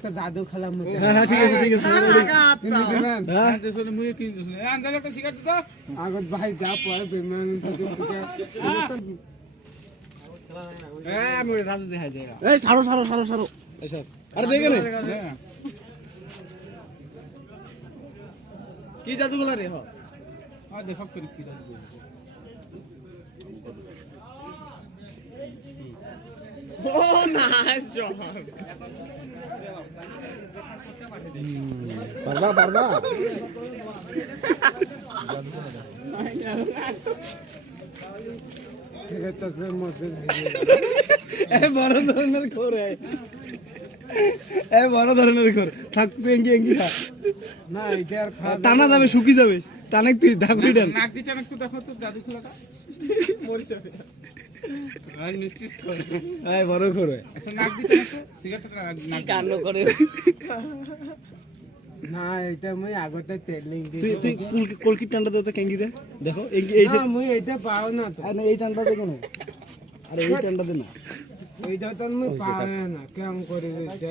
একটা জাদু খেলার মধ্যে। হ্যাঁ ঠিক আছে ঠিক আছে তুমি দিবেন? হ্যাঁ দেশনে মুই কি দেশনে আন্দালে একটা সিগারেট দাও আগত ভাই যা পরে বেমান থেকে আমি জাদু দেখাই দেই এই ছাড়ো ছাড়ো ছাড়ো ছাড়ো এই স্যার আরে দেখে নে কি জাদুগুলা রে হ দেখো করে কি জাদু ও নাইস জন পারবা পারবা সেটা তো মধ্যে এই বড় ধরনের করে এই বড় ধরনের করে থাকতে এঙ্গি এঙ্গি খা না এটা আর খাওয়া টানা যাবে শুকি যাবে টানে তুই ধাকুই দেন নাক দিছ না একটু দেখো তো জাদু খেলাটা মরে যাবে আজ নিশ্চিত করে এই বড় করে আচ্ছা নাক দিছ না সিগারেটটা নাক কান্ড করে না এটা মই আগতে তেলিং দি তুই তুই কলকি টান্ডা দাও তো কেঙ্গি দে দেখো এই না মই এটা পাও না তো আরে এই টান্ডা দে কেন আরে এই টান্ডা দে না এইটা তো মই পাও না কেমন করে দিতে